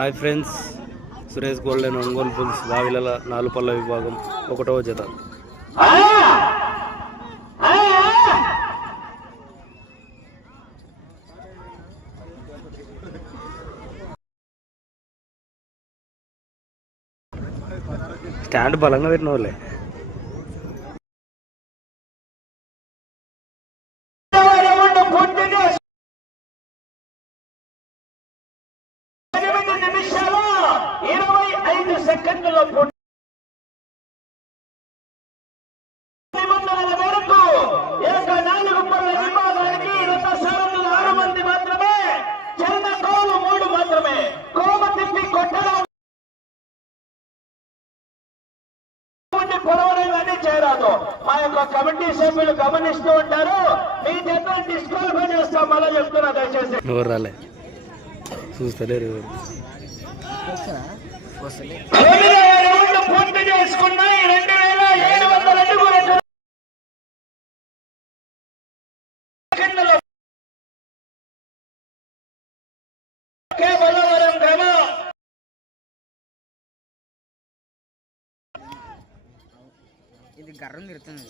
Hi friends Suresh golden Ongole bulls వావిలల నాలుగు పళ్ళ విభాగం ఒకటవ జత. స్టాండ్ బలంగా పెట్టిన వాళ్ళే పొడవలేదని చేరాదు మా యొక్క కమిటీ సభ్యులు గమనిస్తూ ఉంటారు. మీ చేత డిస్క్వాలిఫై చేస్తాం మళ్ళీ చెప్తున్నా దయచేసి. చూస్తలేరు ఎవరు తొమ్మిది రౌండ్లు పూర్తి చేసుకున్నాయి రెండు వేల ఏడు వందల అడుగుల దూరం. ఇది గర్రం తిరుగుతుంది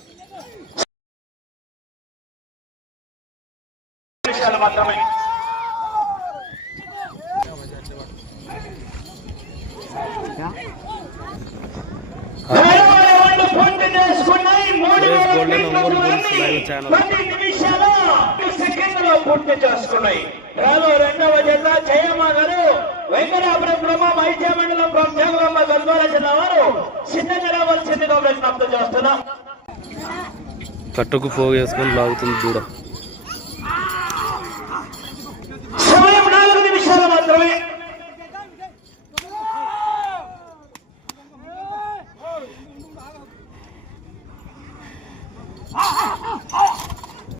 golden Ongole bulls live channel. పది నిమిషాల సెకండ్లో పూర్తి చేసుకున్నాయి. రాలో రెండవ జత జయమ్మ గారు. వెంకటాపురం బ్రహ్మ ఐజా మండలం బ్రహ్మ జగమ్మ గద్వాల జిల్లా వారు చిన్నగా రావాల్సిందిగా విజ్ఞప్తి చేస్తున్నా. కట్టుకు పోగు వేసుకొని లాగుతుంది దూడ.